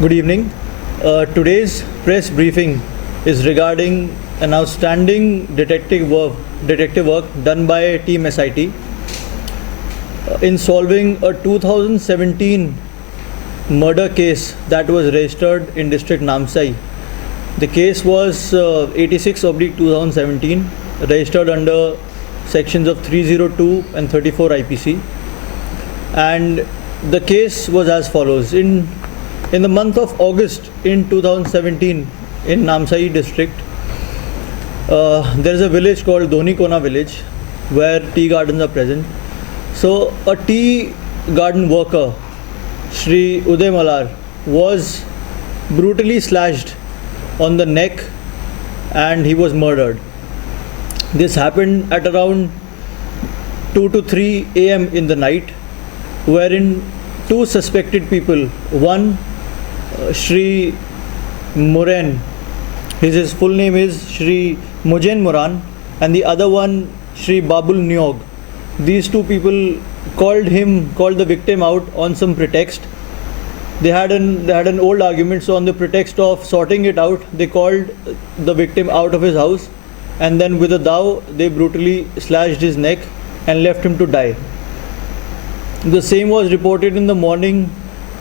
Good evening. Today's press briefing is regarding an outstanding detective work done by Team SIT in solving a 2017 murder case that was registered in district Namsai. The case was 86/2017, registered under sections of 302 and 34 IPC, and the case was as follows. In the month of August in 2017 in Namsai district, there is a village called Donikona village where tea gardens are present. So a tea garden worker, Shri Uday Malar, was brutally slashed on the neck and he was murdered. This happened at around 2 to 3 a.m. in the night, wherein two suspected people, one Shri Moran, his full name is Shri Mujen Moran, and the other one Shri Babul Nyog. These two people called the victim out on some pretext. They had an old argument, so on the pretext of sorting it out, they called the victim out of his house, and then with a dao they brutally slashed his neck and left him to die. The same was reported in the morning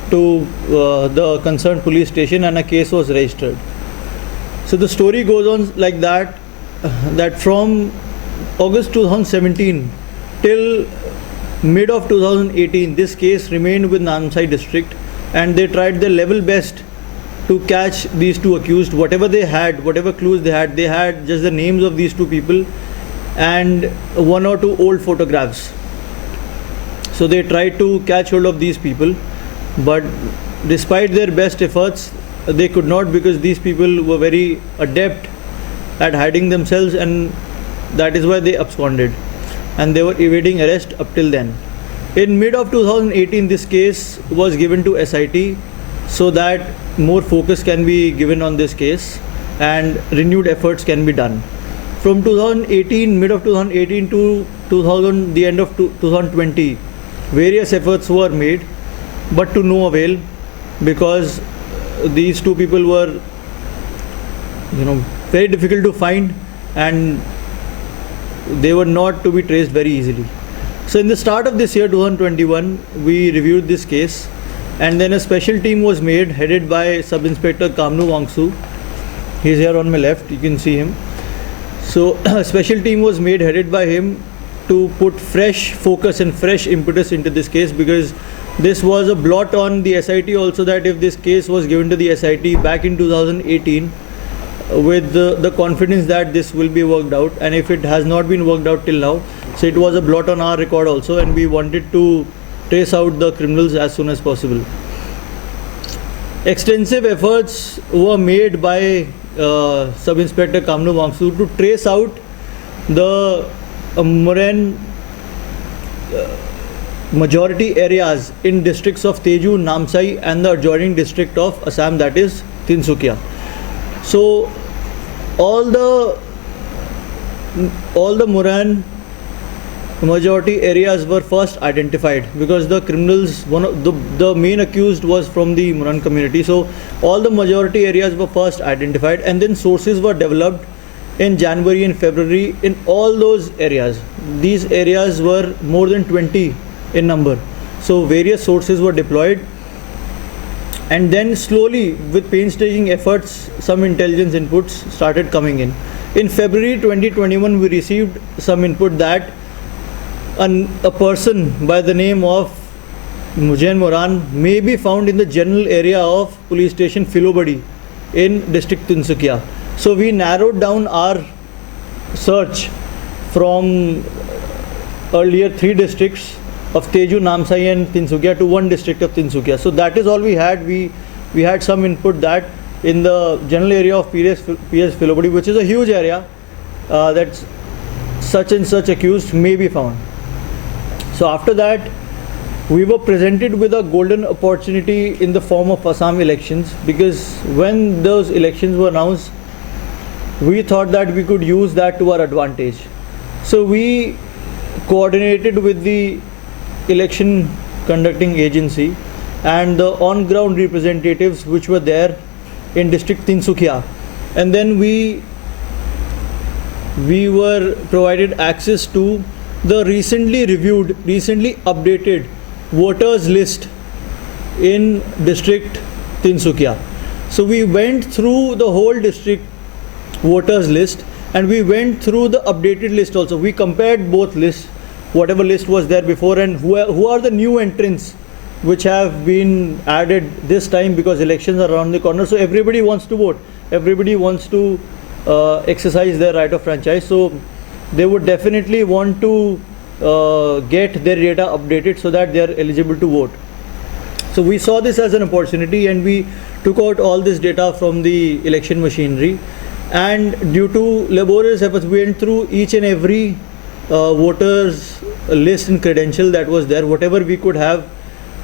to the concerned police station, and a case was registered. So the story goes on like that from August 2017 till mid of 2018, this case remained with Namsai district, and they tried their level best to catch these two accused. Whatever clues they had just the names of these two people and one or two old photographs. So they tried to catch hold of these people, but despite their best efforts, they could not, because these people were very adept at hiding themselves, and that is why they absconded and they were evading arrest up till then. In mid of 2018, this case was given to SIT so that more focus can be given on this case and renewed efforts can be done. From mid of 2018 to the end of 2020, various efforts were made, but to no avail, because these two people were very difficult to find and they were not to be traced very easily. So in the start of this year 2021, we reviewed this case, and then a special team was made headed by Sub Inspector Kamnu Wangsu. He's here on my left, you can see him. So a special team was made headed by him to put fresh focus and fresh impetus into this case, because this was a blot on the SIT also, that if this case was given to the SIT back in 2018 with the confidence that this will be worked out, and if it has not been worked out till now, so it was a blot on our record also, and we wanted to trace out the criminals as soon as possible. Extensive efforts were made by Sub Inspector Kamnu Wangsu to trace out the Moran majority areas in districts of Teju, Namsai and the adjoining district of Assam, that is Tinsukia. So all the Moran majority areas were first identified, because the criminals, the main accused was from the Moran community. So all the majority areas were first identified, and then sources were developed in January and February in all those areas. These areas were more than 20 in number. So various sources were deployed, and then slowly, with painstaking efforts, some intelligence inputs started coming in. In February 2021, we received some input that a person by the name of Mujen Moran may be found in the general area of police station Filobadi in district Tinsukia. So we narrowed down our search from earlier 3 districts of Teju, Namsai and Tinsukia to 1 district of Tinsukia. So that is all we had. We had some input that in the general area of PS Filobadi, which is a huge area, that such and such accused may be found. So after that, we were presented with a golden opportunity in the form of Assam elections, because when those elections were announced, we thought that we could use that to our advantage. So we coordinated with the election conducting agency and the on-ground representatives which were there in district Tinsukia. And then we were provided access to the recently reviewed, recently updated voters list in district Tinsukia. So we went through the whole district voters list, and we went through the updated list also. We compared both lists, whatever list was there before, and who are the new entrants which have been added this time, because elections are around the corner. So everybody wants to vote, everybody wants to exercise their right of franchise. So they would definitely want to get their data updated so that they are eligible to vote. So we saw this as an opportunity, and we took out all this data from the election machinery, and due to laborious efforts, we went through each and every voters list and credential that was there, whatever we could have.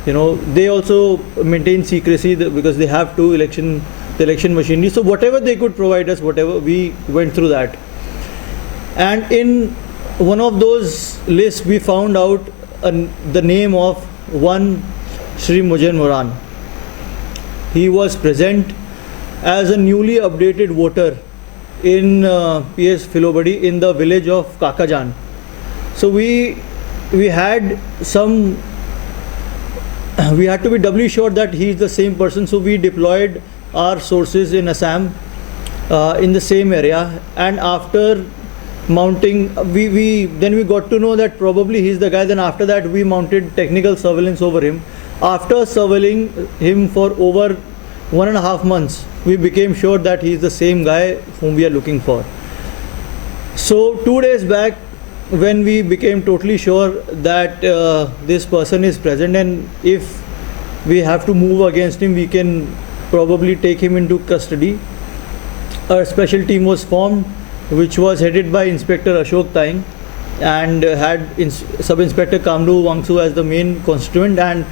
They also maintain secrecy because they have to the election machinery. So whatever they could provide us, whatever, we went through that. And in one of those lists, we found out the name of one Shri Mujen Moran. He was present as a newly updated voter in PS Philobadi in the village of Kakajan. So we had to be doubly sure that he is the same person. So we deployed our sources in Assam in the same area, and after mounting, we got to know that probably he's the guy. Then after that, we mounted technical surveillance over him. After surveilling him for over 1.5 months, we became sure that he is the same guy whom we are looking for. So 2 days back, when we became totally sure that this person is present, and if we have to move against him, we can probably take him into custody, a special team was formed, which was headed by Inspector Ashok Taing, and had Sub-Inspector Kamru Wangsu as the main constituent, and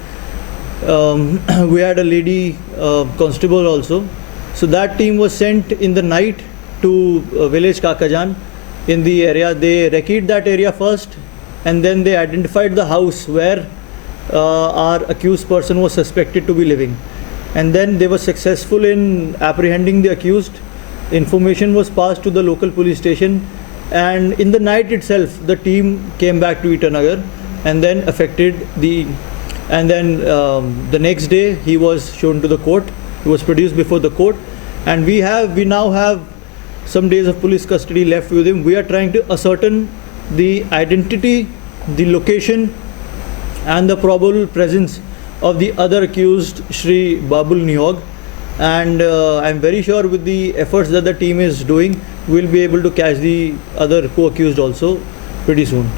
we had a lady constable also. So that team was sent in the night to village Kakajan in the area. They recce'd that area first, and then they identified the house where our accused person was suspected to be living, and then they were successful in apprehending the accused. Information was passed to the local police station, and in the night itself the team came back to Itanagar and then the next day he was shown to the court. He was produced before the court, and we now have some days of police custody left with him. We are trying to ascertain the identity, the location, and the probable presence of the other accused, Shri Babul Nihog. And I'm very sure with the efforts that the team is doing, we'll be able to catch the other co-accused also pretty soon.